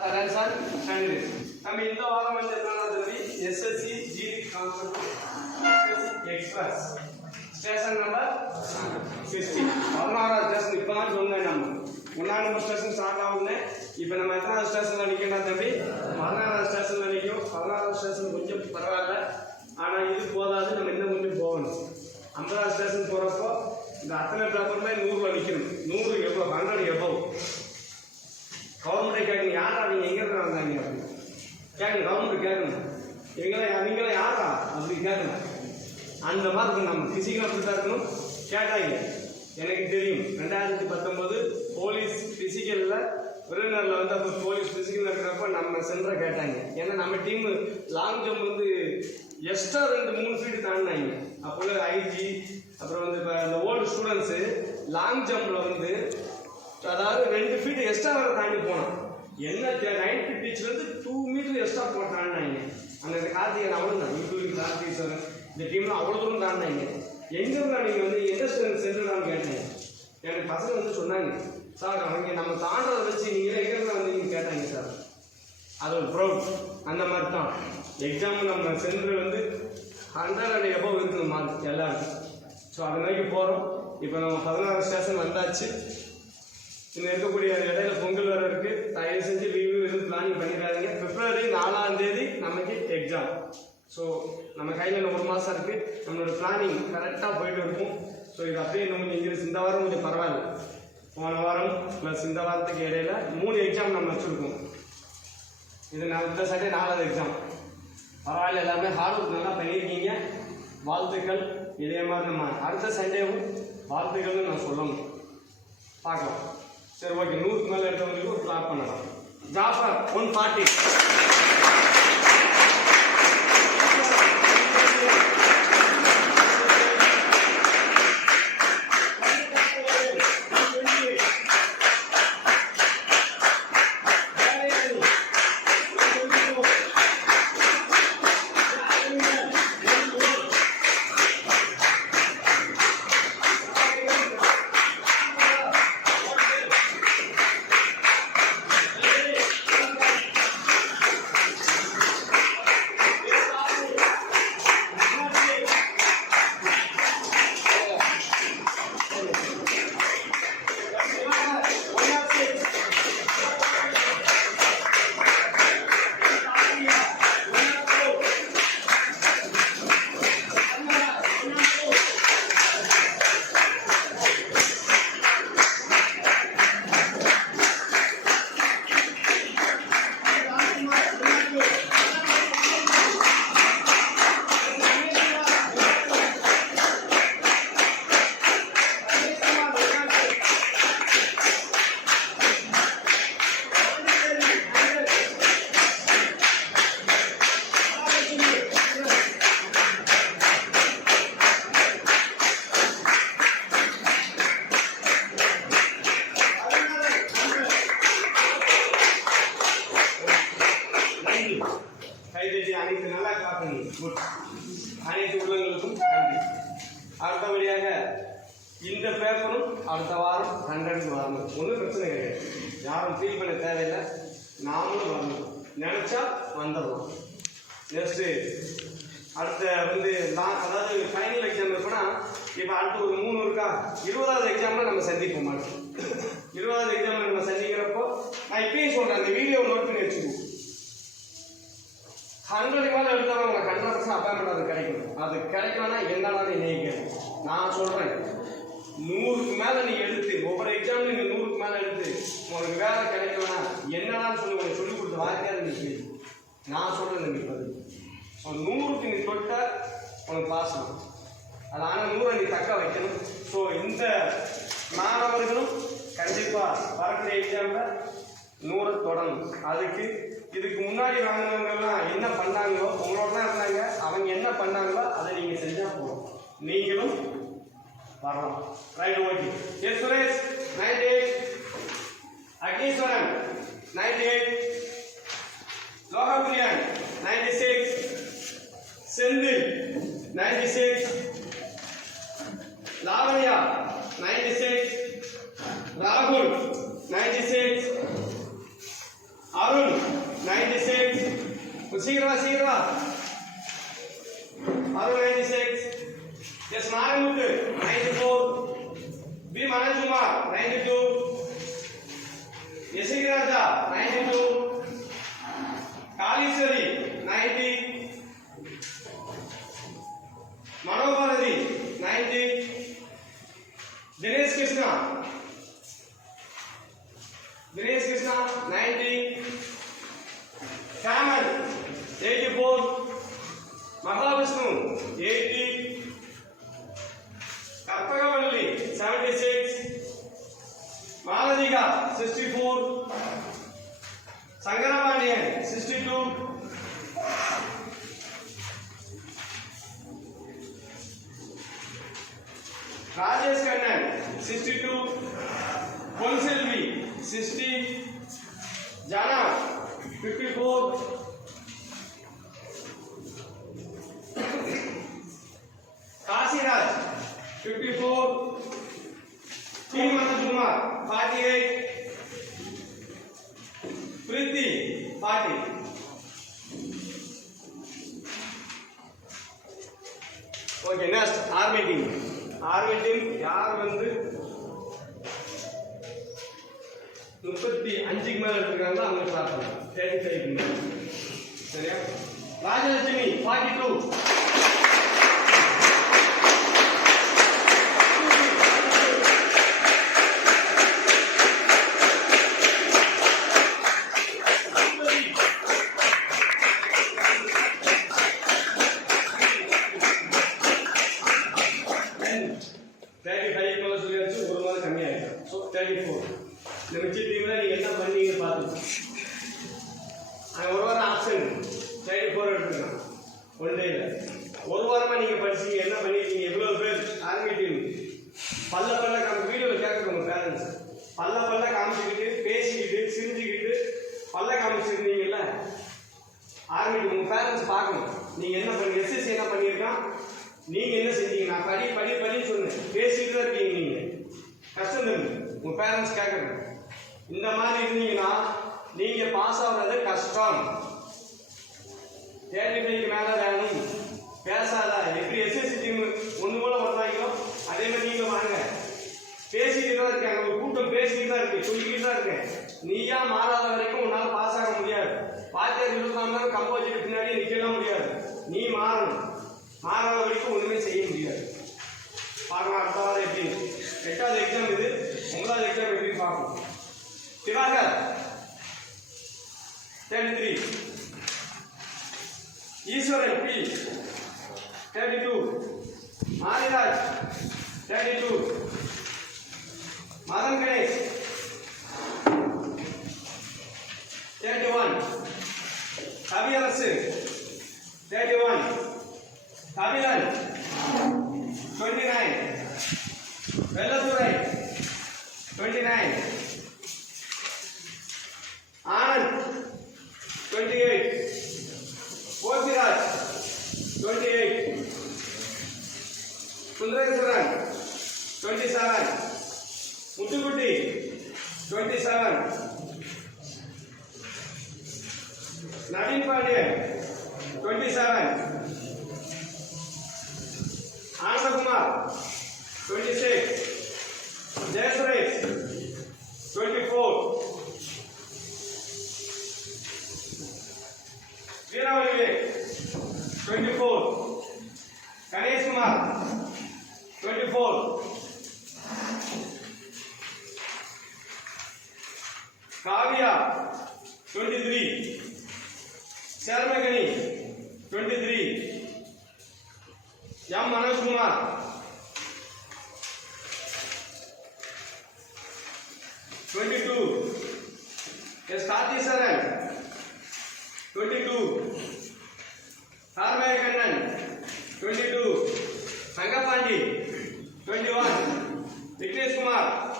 That's our candidate. நம்ம இந்த வாரம் வந்து எத்தனாவது தேதி SSC GD concept SSC express station number sixteen பதினாறாவது ஸ்டேஷன் இப்போ தான் சொன்னேன் நம்ம ஒன்றாம் நம்பர் ஸ்டேஷன் ஸ்டார்ட் ஆகுதுன்னு இப்போ நம்ம எத்தனாவது ஸ்டேஷனில் நிற்கணும் தம்பி பதினாறாவது ஸ்டேஷனில் நிற்கும் பதினாறாவது ஸ்டேஷன் கொஞ்சம் பரவாயில்ல ஆனால் இது போதாது நம்ம இன்னும் கொஞ்சம் போகணும் ஐம்பதாவது ஸ்டேஷன் போகிறப்போ இந்த அத்தனை பேப்பருமே நூறில் நிற்கணும் நூறு எவ்வளோ ஹண்ட்ரட் எவ்வளோ கவர்மெண்ட்டை கேட்கணும். யாரா நீங்கள் எங்கே இருந்து வந்தாங்க அப்படின்னு கேட்கணும். கவர்மெண்ட் கேட்கணும். எங்களை நீங்களே யாரா அப்படி கேட்கணும். அந்த மாதிரி இருக்கும் நம்ம ஃபிசிக்கல் அப்படி தான் இருக்கணும் கேட்டாங்க எனக்கு தெரியும். ரெண்டாயிரத்தி பத்தொம்போது போலீஸ் ஃபிசிக்கலில் விருதுநரில் வந்து அப்போ போலீஸ் ஃபிசிக்கல் இருக்கிறப்ப நம்ம சென்டரை கேட்டாங்க. ஏன்னா நம்ம டீம் லாங் ஜம்ப் வந்து எக்ஸ்ட்ரா ரெண்டு மூணு ஃபீட் தாண்டினாங்க. அப்போ ஐஜி அப்புறம் வந்து இப்போ இந்த ஓல்டு ஸ்டூடெண்ட்ஸு லாங் ஜம்பில் வந்து அதாவது ரெண்டு ஃபீட் எக்ஸ்ட்ரா வர தாண்டி போனான் என்ன நைன் ஃபீட் டீச்சர்லேருந்து டூ மீட்டர் எக்ஸ்ட்ரா போட்டாங்க அந்த கார்த்திகை அவ்வளோ தான். இன்க்ளூடிங் சார் இந்த டீம்லாம் அவ்வளோ தூரம் தாண்டினாங்க. எங்கே இருந்தா நீங்கள் வந்து எந்த சென்டர்லாம் கேட்டேன் எனக்கு பசங்க வந்து சொன்னாங்க. சார் அவங்க நம்ம தாண்டதை வச்சு நீங்கள் எங்கே இருந்தா வந்தீங்கன்னு கேட்டாங்க சார் அது ஒரு ப்ரௌட் அந்த மாதிரி தான். எக்ஸாம்பிள் நம்ம சென்டர் வந்து ஹண்ட்ரட் எப்போ எபோவ் இருக்குது மார்க் எல்லாரும். ஸோ அது மாதிரி போகிறோம் இப்போ நம்ம பதினாறு ஸ்டேஷன் வந்தாச்சு. இன்னும் இருக்கக்கூடிய இடையில பொங்கல் வர இருக்கு. தயவு செஞ்சு லீவு எதுவும் பிளானிங் பண்ணிடாதீங்க. பிப்ரவரி நாலாம் தேதி நமக்கு எக்ஸாம் ஸோ நம்ம கையில் இன்னும் ஒரு மாதம் இருக்கு. நம்மளோட பிளானிங் கரெக்டாக போயிட்டு இருக்கும். ஸோ இது அப்படியே இன்னும் கொஞ்சம் இங்கிலீஷ் இந்த வாரம் கொஞ்சம் பரவாயில்ல. போன வாரம் ப்ளஸ் இந்த வாரத்துக்கு இடையில மூணு எக்ஸாம் நம்ம வச்சுருக்கோம். இது நான் இந்த சண்டே நாலாவது எக்ஸாம் பரவாயில்ல எல்லாமே ஹார்ட் ஒர்க் நல்லா பண்ணியிருக்கீங்க. வாழ்த்துக்கள். இதே மாதிரி நம்ம அடுத்த சண்டேவும் வாழ்த்துக்கள்னு நான் சொல்லணும். பார்க்கலாம். ಸರಿ ಓಕೆ ನೂರು ಮೇಲೆ ಇರ್ತಾವೆ ನೀವು ಕ್ಲಾಪ್ ಮಾಡೋಣ ಜಾಫರ್ ಒನ್ ಫಾರ್ಟಿ இந்த பேப்பரும் அடுத்த வாரம் ஹண்ட்ரட்க்கு வரணும் ஒன்றும் பிரச்சனை கிடையாது. யாரும் ஃபீல் பண்ண தேவையில்லை. நாமளும் வரணும் நினச்சா வந்துடலாம் நெக்ஸ்ட்டு அடுத்த வந்து நான் அதாவது ஃபைனல் எக்ஸாம் இருக்குன்னா இப்போ அடுத்து ஒரு மூணு இருக்கா? இருபதாவது எக்ஸாமில் நம்ம சந்திப்போம் மாட்டோம் இருபதாவது எக்ஸாமில் நம்ம சந்திக்கிறப்போ நான் இப்பயும் சொல்கிறேன் அந்த வீடியோ நோட் பண்ணி வச்சுக்குவோம் ஹண்ட்ரட் மேலே எடுத்தாலும் உங்களுக்கு ஹண்ட்ரட் பர்சன்ட் அப்பாயின்மெண்ட் அது கிடைக்கும். அது கிடைக்கலன்னா என்னடான்னு நினைக்கிறேன் நான் சொல்கிறேன் நூறுக்கு மேலே நீ எடுத்து ஒவ்வொரு எக்ஸாம் நீங்கள் நூறுக்கு மேலே எடுத்து உனக்கு வேலை கிடைக்கலனா என்னடான்னு சொல்லி உனக்கு சொல்லி கொடுத்த வார்த்தையாக நீ. நான் சொல்கிறேன் நீ பதில். ஸோ நூறுக்கு நீ தொட்ட உனக்கு பாஸ் ஆகும். அது ஆனால் நூறை நீ தக்க வைக்கணும். ஸோ இந்த மாணவர்களும் கண்டிப்பாக வரக்கூடிய எக்ஸாமில் நூறை தொடங்கும் அதுக்கு இதுக்கு முன்னாடி வாங்கினவங்கெல்லாம் என்ன பண்ணாங்களோ உங்களோட தான் இருந்தாங்க. அவங்க என்ன பண்ணாங்களோ அதை நீங்கள் செஞ்சால் போதும். நீங்களும் Varma. Right over here. Yes, Suresh. 98. Agniswaran. 98. Lohabriyan. 96. Sendil. 96. Lavanya. 96. Rahul. 96. Arun. 96. Sirva, Sirva. Arun, The Smaramuk 94, B. Manajumar 92, Yesik Raja 92, Kalisari 90, Ponselvi sixty Jana fifty four Kasiraj fifty four D Manojkumar forty eight Preethi forty okay next army team army team யார் வந்து முப்பத்தி அஞ்சுக்கு மேல எடுத்துருக்காங்களோ அவங்க start பண்ணலாம். Thirty ஃபைவ்க்கு மேல சரியா? Rajalakshmi forty two thirty five மேலே சொல்லியாச்சு ஒரு மாதம் கம்மியாயிடும் ஸோ தேர்ட்டி ஃபோர் இந்த மிச்ச டீமில் நீங்கள் என்ன பண்ணீங்க பார்த்து அங்கே ஒரு வாரம் ஆப்ஷன் சைடு ஃபோர் எடுத்துக்கலாம். ஒன் டேயில் ஒரு வாரமாக நீங்கள் படிச்சீங்க என்ன பண்ணிருக்கீங்க? எவ்வளோ பேர்? ஆர்மி டீம் பல்ல பல்ல காமி வீடியோவில் கேட்குறோம் பேரண்ட்ஸ் பல்ல பல்ல காமிச்சிக்கிட்டு பேசிக்கிட்டு சிரிஞ்சுக்கிட்டு பல்ல காமிச்சிருந்தீங்கல்ல? ஆர்மி டீம் உங்கள் பேரண்ட்ஸ் பார்க்கணும். நீங்கள் என்ன பண்ணி எஸ்எஸ்சி என்ன பண்ணியிருக்கான்? நீங்கள் என்ன செஞ்சீங்க? நான் படி படி படி சொன்னேன். பேசிக்கிட்டு தான் இருக்கீங்க நீங்கள் கஷ்டம் தம்பி உங்கள் பேரண்ட்ஸ் கேட்குறேன் இந்த மாதிரி இருந்தீங்கன்னா நீங்கள் பாஸ் ஆகுறது கஷ்டம். தேர்ட்டி ஃபைவ்க்கு மேலே வேணும். பேசாத. எப்படி எஸ்எஸ்சி டீம் ஒன்று போல வந்தாங்களோ அதே மாதிரி நீங்களும் வாங்க பேசிக்கிட்டு தான் இருக்காங்க ஒரு கூட்டம் பேசிக்கிட்டு தான் இருக்கு. சொல்லிக்கிட்டு தான் இருக்கேன். நீயா மாறாத வரைக்கும் உன்னால் பாஸ் ஆக முடியாது. பாத்தியார் இருந்தாலும் கம்போஜர் பின்னாடி நிற்கலாம் முடியாது. நீ மாறணும். மாறாத வரைக்கும் ஒன்றுமே செய்ய முடியாது. பாருங்க அடுத்த வாரம் எப்படி எட்டாவது எக்ஸாம் இது. ஒன்பதாவது எக்ஸாம் எப்படி பார்க்கணும் பார்ப்போம் Diwakar thirty three Eswaran B thirty two Mariraj thirty two Madhan Ganesh thirty one Kaviyarasu thirty one Kabilan twenty nine Vellathurai twenty nine Anand Naveen Pandey twenty seven Anand Kumar twenty six Jay Suresh twenty four Veera Vivek twenty four Ganesh Kumar twenty four Kavya twenty three shell मैगनी twenty three M Manoj Kumar twenty two S Sathi Saran twenty two सारमय Kannan twenty two Sangapandi twenty one Vignesh Kumar